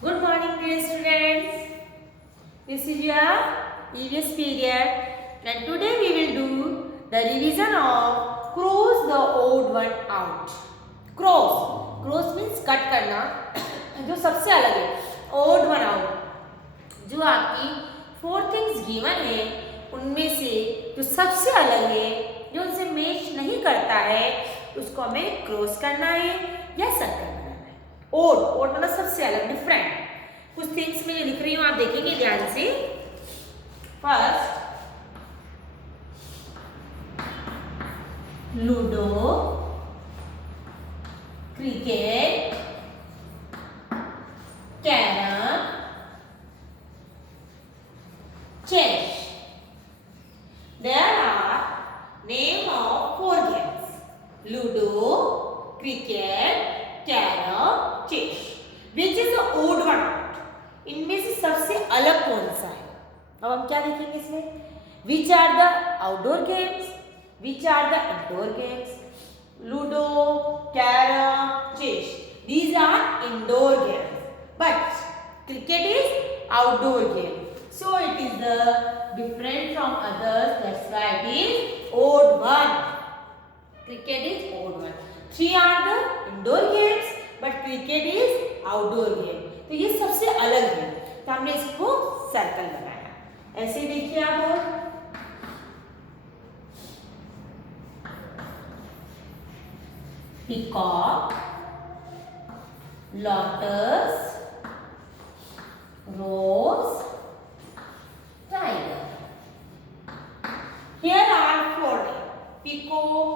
Good morning, dear students. This is your EVS period, and today we will do the revision of cross the odd one out. Cross means cut करना जो सबसे अलग है. odd one out जो आपकी 4 things given है उनमें से जो सबसे अलग है, जो उनसे मैच नहीं करता है, उसको हमें क्रॉस करना है या सर्कल बनाना है. ओड मतलब सबसे अलग, डिफरेंट. कुछ थिंग्स में लिख रही हूँ, आप देखेंगे ध्यान से. First, ludo, cricket, carrom, chess. There are name of 4 games: Ludo, cricket, carom, chess. Which is the odd one out? इनमें से सबसे अलग कौन सा है? अब हम क्या देखेंगे इसमें? Which are the outdoor games? Which are the indoor games? Ludo, carom, chess. These are indoor games. But cricket is outdoor game. So it is the different from others. That's why it is odd one. Cricket is odd one. 3 are the indoor games, but cricket is outdoor game. तो ये सबसे अलग है, तो हमने इसको circle बनाया. ऐसे देखिए आप. और peacock, lotus, rose, tiger. Here are 4 names: peacock,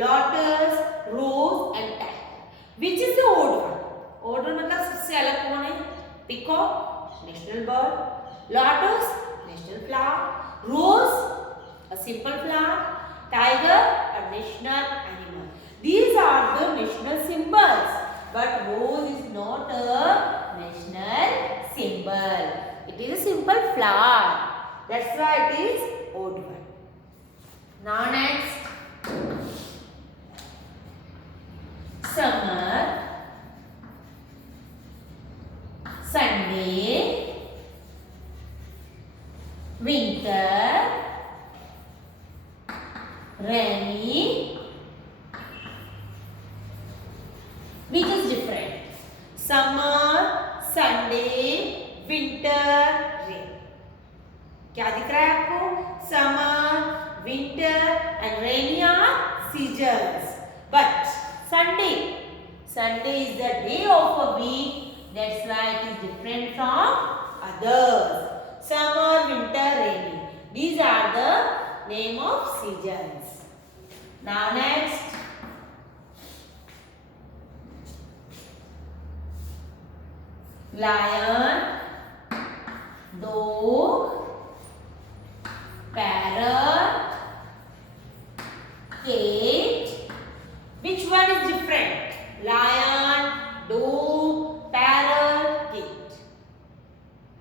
lotus, rose and tiger. Which is the odd one? Odd one मतलब सबसे अलग कौन है? Peacock, national bird. Lotus, national flower. Rose, a simple flower. Tiger, a national animal. These are the national symbols, but rose is not a national symbol. It is a simple flower. That's why it is odd one. Now next, summer, Sunday, winter, rainy. Which is different? Summer, Sunday, winter, rain. क्या दिख रहा है आपको? Summer, winter and rainy are seasons. But Sunday is the day of a week. That's why it is different from others. Summer, winter, rainy. These are the name of seasons. Now next, lion, dog, parrot, cat. Which one is different? Lion, dog, parrot, cat.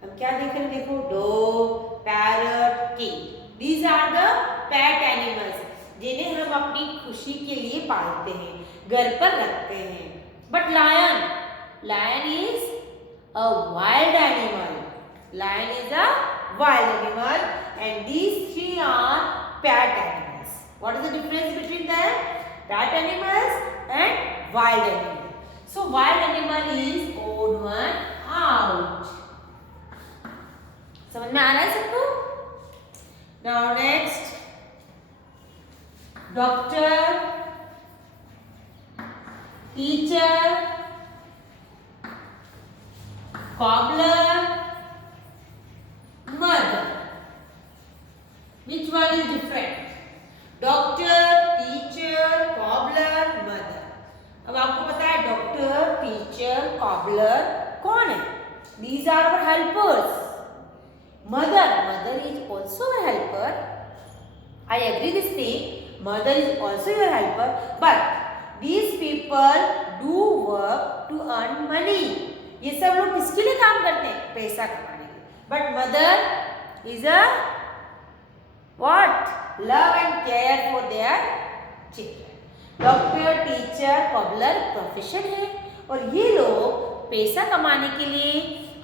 हम क्या देख रहे हैं? देखो, dog, parrot, cat. These are the pet animals जिन्हें हम अपनी खुशी के लिए पालते हैं, घर पर रखते हैं. But lion is a wild animal. Lion is a wild animal, and these 3 are pet animals. What is the difference between them? Pet animals and wild animal. So wild animal is odd one out. समझ में आ रहा है सबको? Now next, doctor, teacher, cobbler, mother. Which one is different? Doctor, teacher, cobbler, mother. अब आपको पता है doctor, teacher, cobbler कौन है? These are our helpers. Mother is also a helper. I agree this thing. Mother is also your helper. But these people do work to earn money. ये सब लोग किसके लिए काम करते हैं? पैसा कमाने के लिए. But mother is a what? Love and care for their children. Doctor, teacher, cobbler profession है, और ये लोग पैसा कमाने के लिए,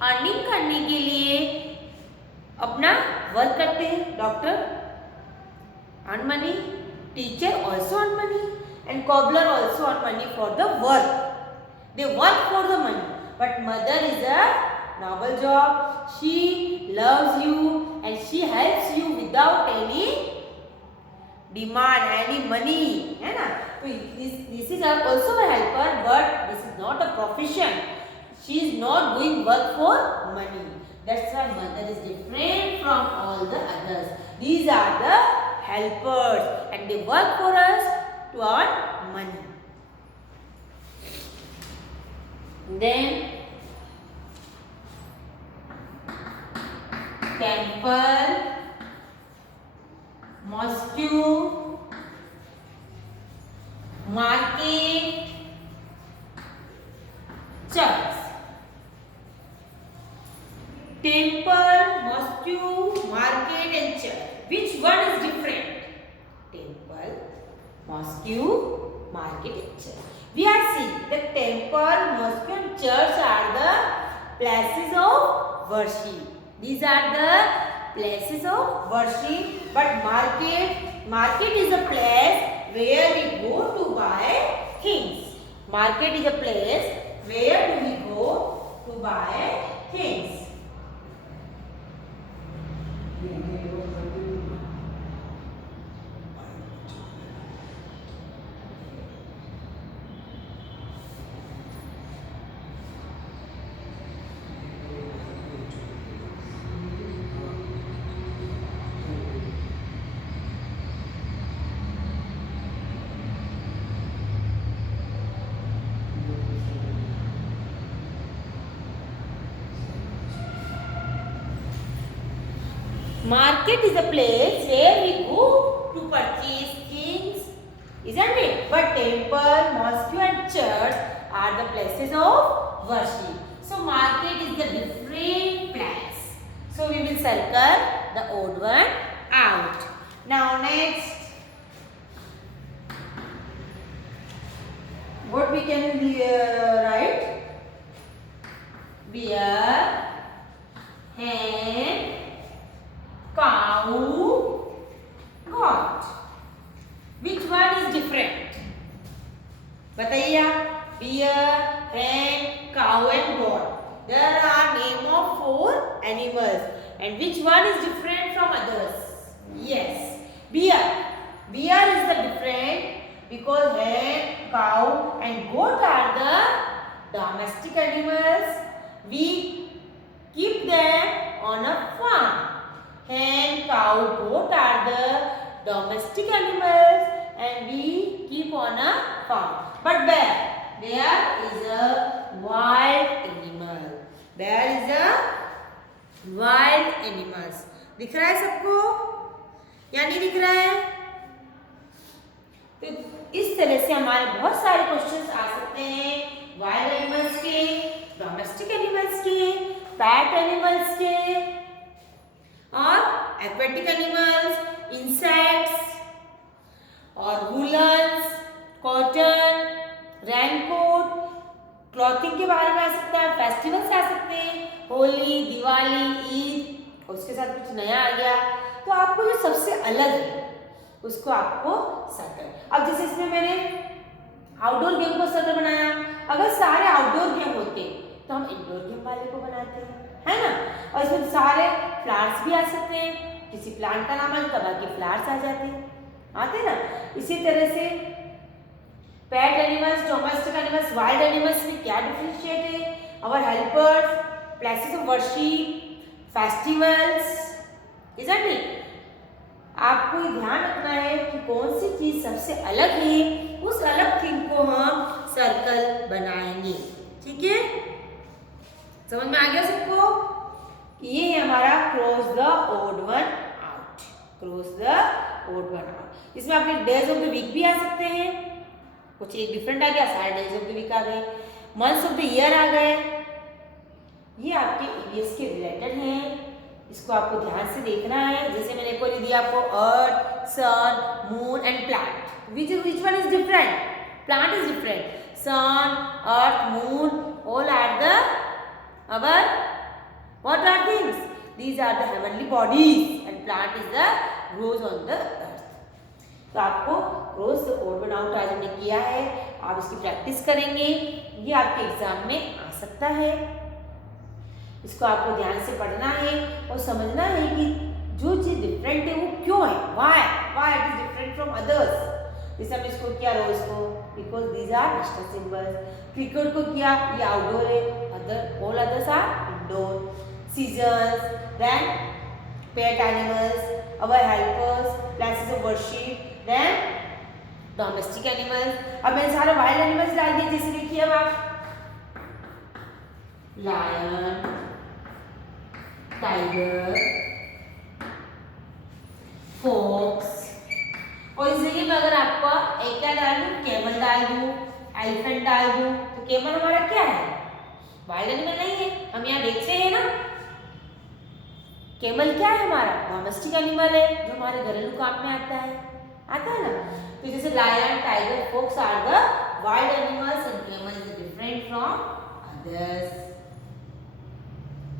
अर्निंग करने के लिए अपना वर्क करते हैं. Doctor earn money, teacher also earn money, and cobbler also earn money for the work. They work for the money. But mother is a noble job. She loves you and she helps you without any demand, any money. है ना? तो this is also a helper, but this is not a profession. She is not doing work for money. That's why mother is different from all the others. These are the helpers and they work for us to earn money. Then temple, mosque, market, church. Temple, mosque, market and church. Which one is different? Temple, mosque, market and church. We are seeing that temple, mosque and church are the places of worship. These are the places of worship. But market is a place where we go to buy things. Market is a place where do we go to buy things. Market is a place where we go to purchase things, isn't it? But temple, mosque and church are the places of worship. So market is the different place. So we will circle the odd one out. Now next, what we can write? Bear, hen, cow, goat. Which one is different? बताइए आप. Bear, hen, cow and goat. There are name of 4 animals. And which one is different from others? Yes, bear. Bear is the different because hen, cow and goat are the domestic animals. We keep them on a farm. Hen, cow, goat are the domestic animals and we keep on a farm. But bear is a wild animal. Bear is a wild animals. दिख रहा है सबको या नहीं दिख रहा है? तो इस तरह से हमारे बहुत सारे क्वेश्चंस आ सकते हैं वाइल्ड एनिमल्स के, डोमेस्टिक एनिमल्स के, पैट एनिमल्स के और एक्वेटिक एनिमल्स, इंसेक्ट्स और वूलन्स, कॉटन, रेनकोट, क्लॉथिंग के बारे में आ सकता है, फेस्टिवल्स आ सकते हैं, होली, दिवाली, ईद, उसके साथ कुछ नया आ गया तो आपको जो सबसे अलग है उसको आपको सर्कल. अब जैसे इसमें मैंने आउटडोर गेम को सर्कल बनाया. अगर सारे आउटडोर गेम होते तो हम इंडोर गेम वाले को बनाते हैं, है ना. और इसमें सारे फ्लावर्स भी आ सकते हैं. किसी प्लांट का नाम आए तो बाकी फ्लावर्स आ जाते हैं, आते ना. इसी तरह से pet animals, domestic animals, wild animals में क्या डिफरेंशिएट है? Our helpers, places of worship, festivals, isn't it. आपको ये ध्यान रखना है कि कौन सी चीज सबसे अलग है, उस अलग थिंग को हम सर्कल बनाएंगे. ठीक है, समझ में आ गया सबको? ये है हमारा cross the odd one out. Cross the odd one out. इसमें आपके डेज ऑफ द वीक भी आ सकते हैं. कुछ एक डिफरेंट आ गया, सारे डेज ऑफ द वीक आ गए, मंथ्स ऑफ द ईयर आ गए. ये आपके ईवीएस के रिलेटेड हैं. इसको आपको ध्यान से देखना है. जैसे मैंने को दिया आपको earth, sun, moon and plant. Which one is different? Plant is different. Sun, earth, moon, all are the our what are things? These are the heavenly bodies and plant is the grows on the earth. तो आपको रोज odd one out आज हमने किया है, आप इसकी practice करेंगे, ये आपके एग्जाम में आ सकता है। इसको आपको ध्यान से पढ़ना है और समझना है कि जो चीज़ डिफरेंट है वो क्यों है, why it is different from others. जैसे हमने इसको किया रोज को, because these are national symbols. Cricket को किया, ये आउटडोर है, other all others are indoor. Seasons, then pet animals, our helpers, places of worship, then domestic animals. अब मैंने सारे वाइल्ड एनिमल्स डाल दिए, जैसे देखिए अब आप लायन, टाइगर, फॉक्स, और इस जगह में अगर आपको एक क्या डाल दूं, कैमल डाल दूं, एलिफेंट डाल दूं, तो कैमल हमारा क्या है, वाइल्ड एनिमल नहीं है। हम यहाँ देखते हैं ना, कैमल क्या है हमारा, डोमेस्टिक एनिमल है जो हमारे घरेलू काम में आता है ना। तो जैसे lion, tiger, fox are the wild animals and camel is different from others.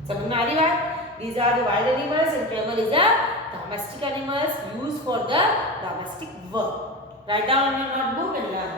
समझ में आ रही बात? These are the wild animals and camel is a domestic animals used for the domestic work. Write down in your notebook and learn.